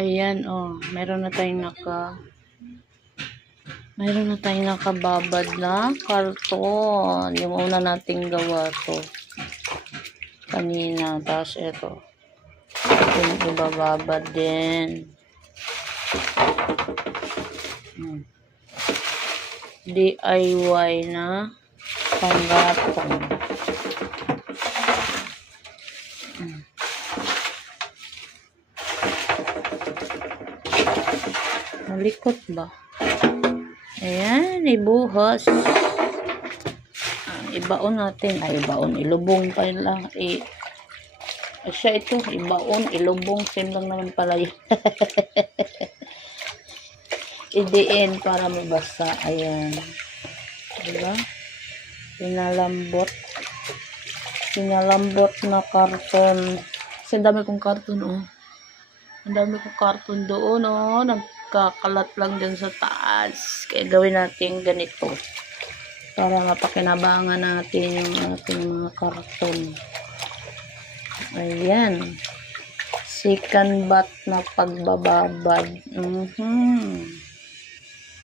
Ayan, oh. Meron na tayong nakababad na karton. Yung una nating gawa to kanina. Tapos ito. Ating ibababad din. DIY na panggatong. Malikot ba? Ayan, ibuhos. Ibaon natin. Ay, ibaon. Ilubong pa lang. Siya ito. Ibaon. Ilubong. Same lang naman pala yun. Idiin para mabasa. Ayan. Diba? Pinalambot na karton. Kasi dami kong karton, oh. Ang dami kong karton doon, oh. Nagkakalat lang dyan sa taas. Kaya gawin natin ganito. Para mapakinabangan natin yung ating mga karton. Ayan. Second bat na pagbababad.